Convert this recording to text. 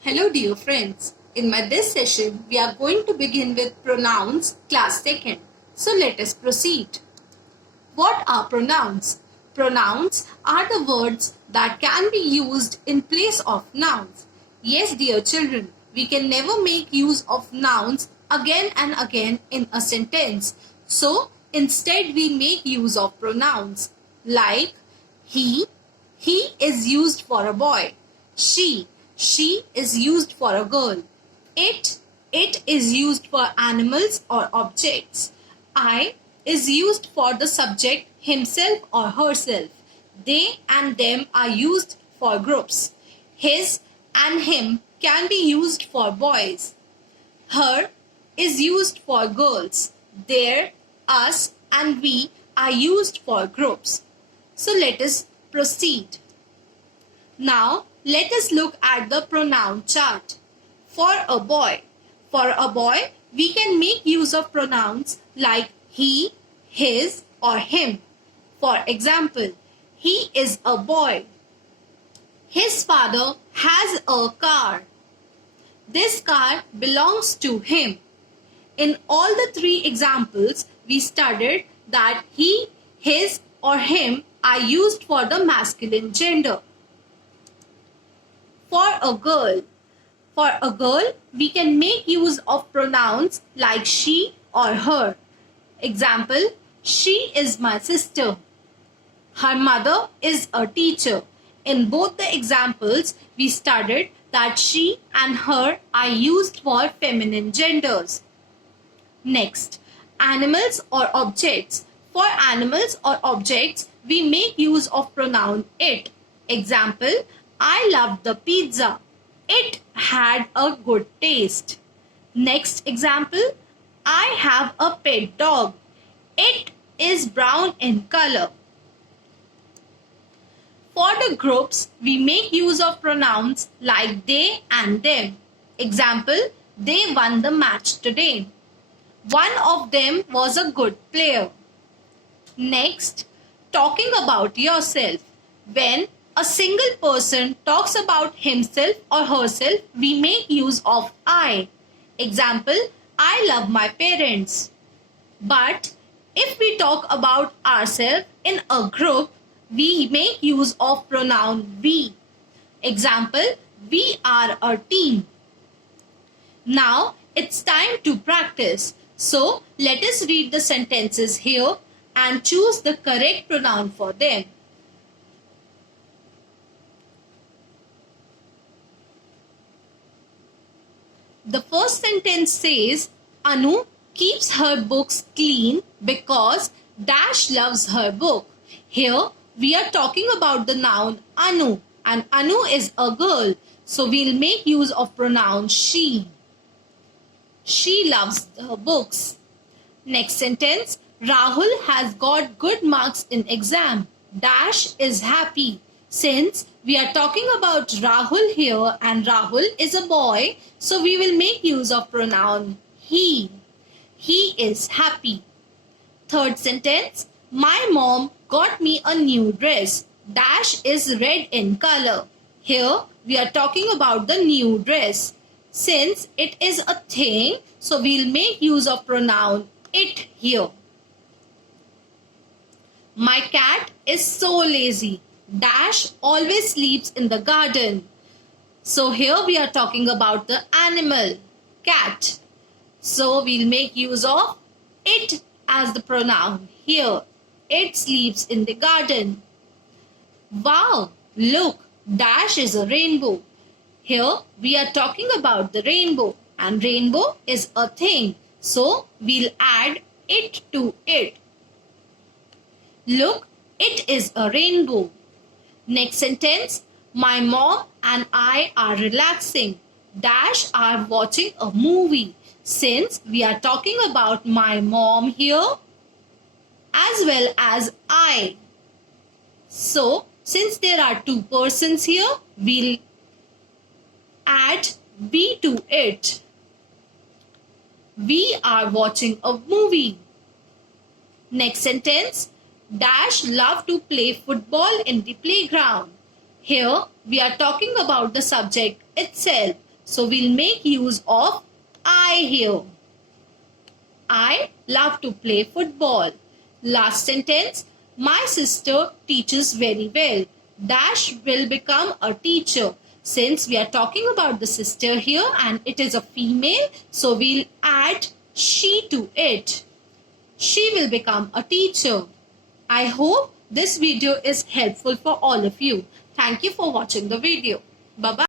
Hello dear friends. In this session, we are going to begin with pronouns class 2nd. So let us proceed. What are pronouns? Pronouns are the words that can be used in place of nouns. Yes, dear children, we can never make use of nouns again and again in a sentence. So instead we make use of pronouns like he is used for a boy. She is used for a girl. It is used for animals or objects. I is used for the subject himself or herself. They and them are used for groups. His and him can be used for boys. Her is used for girls. Their, us and we are used for groups. So let us proceed. Now let us look at the pronoun chart. For a boy, we can make use of pronouns like he, his or him. For example, he is a boy. His father has a car. This car belongs to him. In all the three examples, we studied that he, his or him are used for the masculine gender. For a girl, we can make use of pronouns like she or her. Example, she is my sister. Her mother is a teacher. In both the examples, we studied that she and her are used for feminine genders. Next, animals or objects. For animals or objects, we make use of pronoun it. Example, I loved the pizza. It had a good taste. Next example, I have a pet dog. It is brown in color. For the groups, we make use of pronouns like they and them. Example, they won the match today. One of them was a good player. Next, talking about yourself. When a single person talks about himself or herself, we make use of I. Example, I love my parents. But if we talk about ourselves in a group, we make use of pronoun we. Example, we are a team. Now it's time to practice. So let us read the sentences here and choose the correct pronoun for them. The first sentence says, Anu keeps her books clean because Dash loves her book. Here we are talking about the noun Anu, and Anu is a girl. So we'll make use of pronoun she. She loves her books. Next sentence, Rahul has got good marks in exam. Dash is happy. Since we are talking about Rahul here and Rahul is a boy, so we will make use of pronoun he. He is happy. Third sentence, my mom got me a new dress. Dash is red in color. Here we are talking about the new dress. Since it is a thing, so we'll make use of pronoun it here. My cat is so lazy. Dash always sleeps in the garden. So here we are talking about the animal, cat. So we'll make use of it as the pronoun here. It sleeps in the garden. Wow, look, Dash is a rainbow. Here we are talking about the rainbow, and rainbow is a thing. So we'll add it to it. Look, it is a rainbow. Next sentence, my mom and I are relaxing. Dash are watching a movie. Since we are talking about my mom here as well as I. So, since there are two persons here, we'll add we to it. We are watching a movie. Next sentence, Dash love to play football in the playground. Here we are talking about the subject itself. So we'll make use of I here. I love to play football. Last sentence, my sister teaches very well. Dash will become a teacher. Since we are talking about the sister here and it is a female, so we'll add she to it. She will become a teacher. I hope this video is helpful for all of you. Thank you for watching the video. Bye-bye.